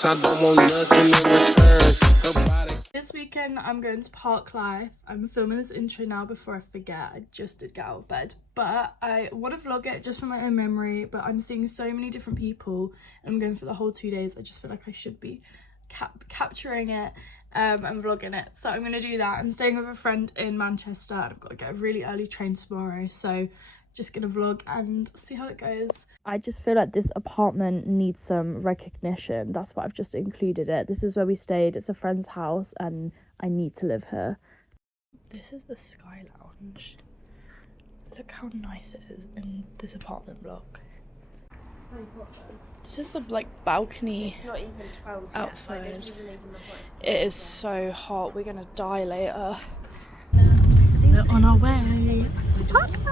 sex, I don't want nothing in return. This weekend I'm going to Parklife. I'm filming this intro now before I forget. I just did get out of bed, but I want to vlog it just for my own memory. But I'm seeing so many different people and I'm going for the whole 2 days. I just feel like I should be capturing it and vlogging it, so I'm gonna do that. I'm staying with a friend in Manchester and I've got to get a really early train tomorrow, so just gonna vlog and see how it goes. I just feel like this apartment needs some recognition. That's why I've just included it. This is where we stayed. It's a friend's house and I need to live here. This is the Sky Lounge. Look how nice it is in this apartment block. So hot though. This is the balcony. It's not even 12 yet. Outside. Like, this isn't even the hot. It is so hot. We're gonna die later. We're on our way to Parklife.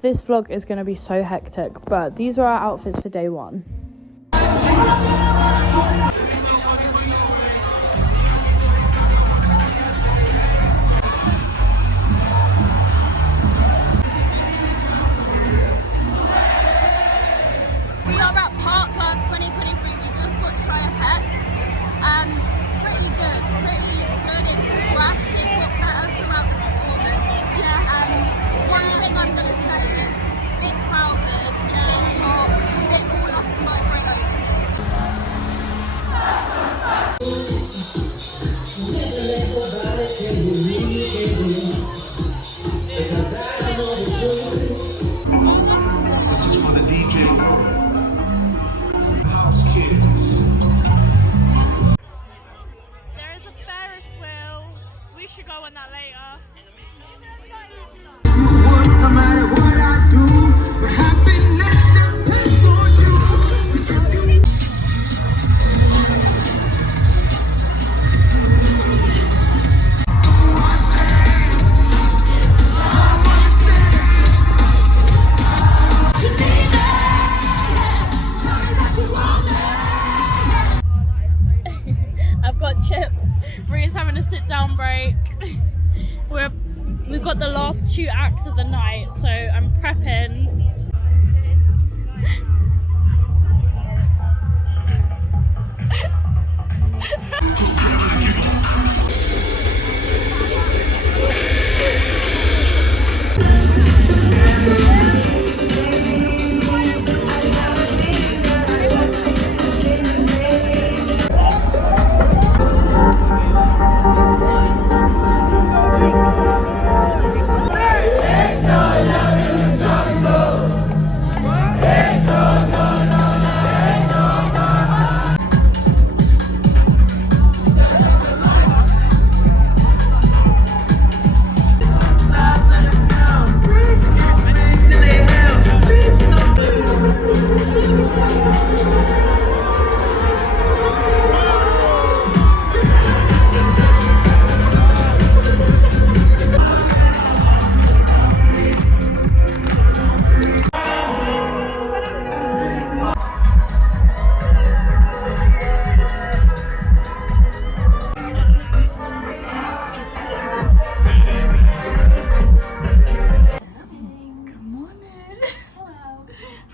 This vlog is gonna be so hectic, but these were our outfits for day one. We are at Parklife 2023. We just watched Shy Effects. Pretty good. It progressed, it got better throughout the performance. Yeah. One thing I'm gonna say is a bit crowded, a bit hot, a bit all up in my grey over here. This is for the DJ. House kids. There is a Ferris wheel. We should go on that later. No matter what I do, but happiness depends on you. I've got chips. Maria's having a sit-down break. We've got the last 2 acts of the night, so I'm prepping.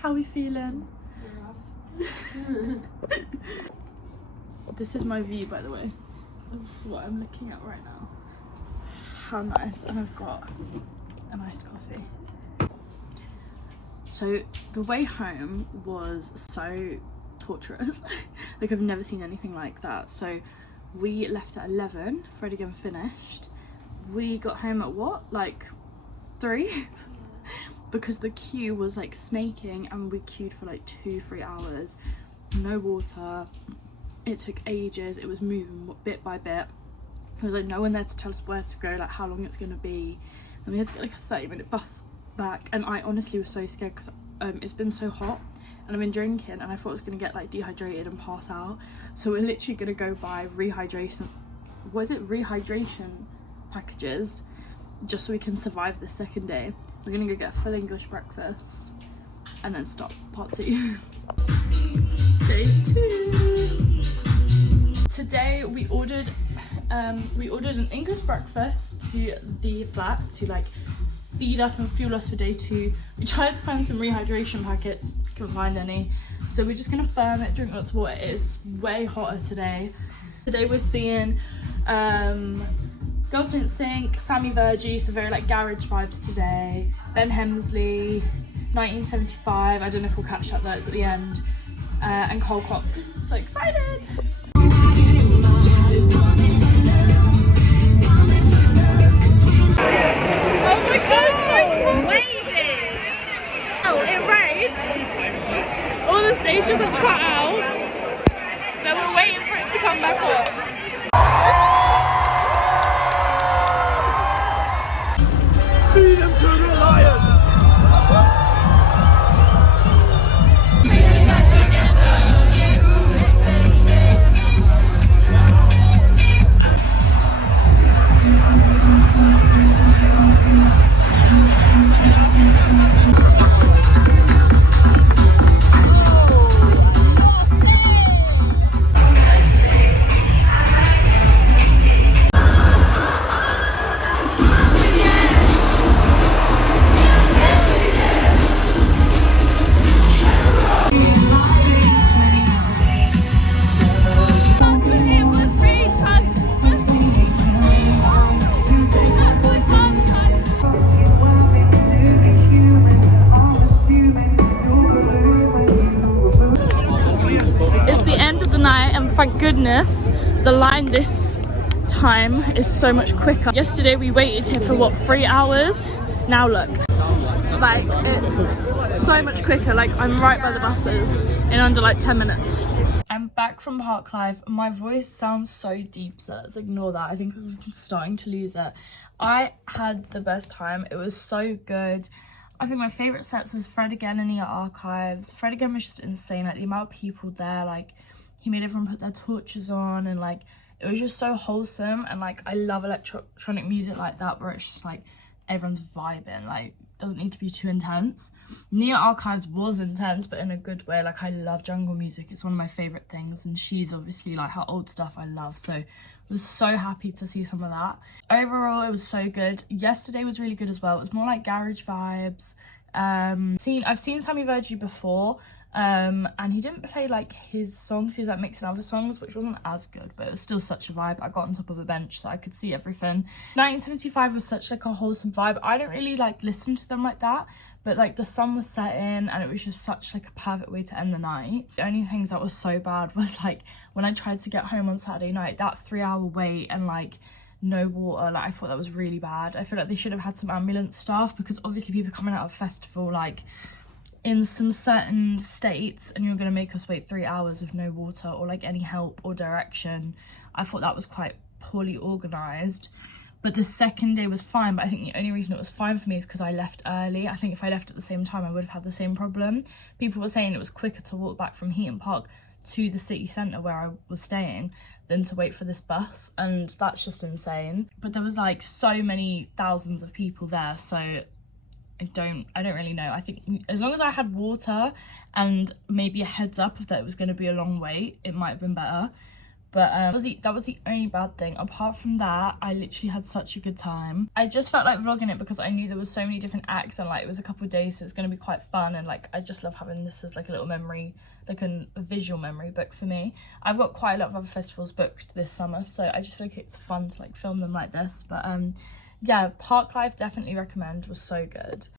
How are we feeling? This is my view, by the way, of what I'm looking at right now. How nice. And I've got a nice coffee. So the way home was so torturous. Like, I've never seen anything like that. So we left at 11, Fred again finished. We got home at what, like 3? Because the queue was like snaking and we queued for like 2-3 hours. No water. It took ages. It was moving bit by bit. There was like no one there to tell us where to go, like how long it's gonna be. And we had to get like a 30-minute bus back. And I honestly was so scared because it's been so hot and I've been drinking and I thought I was gonna get like dehydrated and pass out. So we're literally gonna go buy rehydration packages just so we can survive the second day. We're gonna go get a full English breakfast and then start part 2. Day 2. Today we ordered an English breakfast to the flat to like feed us and fuel us for day 2. We tried to find some rehydration packets couldn't find any. So we're just gonna firm it, drink lots of water. It is way hotter today. Today we're seeing Girls Don't Sink, Sammy Vergie, so very like garage vibes today. Ben Hemsley, 1975, I don't know if we'll catch that though, it's at the end. And Cole Cox, so excited! Oh my gosh, I'm waving! Oh, it rained. All the stages are cut out. So we're waiting for it to come back on. Freedom to the lion! Thank goodness the line this time is so much quicker. Yesterday we waited here for what, 3 hours? Now look, like it's so much quicker. Like I'm right by the buses in under like 10 minutes. I'm back from Parklife. My voice sounds so deep, so let's ignore that. I think I'm starting to lose it. I had the best time. It was so good. I think my favourite sets was Fred Again in the Archives. Fred Again was just insane. Like the amount of people there, like he made everyone put their torches on, and like it was just so wholesome. And like I love electronic music like that, where it's just like everyone's vibing, like doesn't need to be too intense. Nia Archives was intense, but in a good way. Like I love jungle music, it's one of my favorite things, and she's obviously like her old stuff I love, so I was so happy to see some of that. Overall it was so good. Yesterday was really good as well. It was more like garage vibes. I've seen Sammy Vergie before, and he didn't play like his songs, he was like mixing other songs, which wasn't as good, but it was still such a vibe. I got on top of a bench so I could see everything. 1975 was such like a wholesome vibe. I don't really like listen to them like that, but like the sun was setting and it was just such like a perfect way to end the night. The only things that was so bad was like when I tried to get home on Saturday night, that 3-hour wait and like no water. Like I thought that was really bad. I feel like they should have had some ambulance staff, because obviously people coming out of a festival like in some certain states, and you're going to make us wait 3 hours with no water or like any help or direction. I thought that was quite poorly organised. But the second day was fine, but I think the only reason it was fine for me is because I left early. I think if I left at the same time I would have had the same problem. People were saying it was quicker to walk back from Heaton Park to the city centre where I was staying than to wait for this bus, and that's just insane. But there was like so many thousands of people there, so I don't really know. I think as long as I had water and maybe a heads up if that it was going to be a long wait, it might have been better. But that was the only bad thing. Apart from that, I literally had such a good time. I just felt like vlogging it because I knew there was so many different acts, and like it was a couple of days, so it's going to be quite fun. And like I just love having this as like a little memory, like a visual memory book for me. I've got quite a lot of other festivals booked this summer, so I just feel like it's fun to like film them like this. But yeah, Parklife definitely recommend, was so good.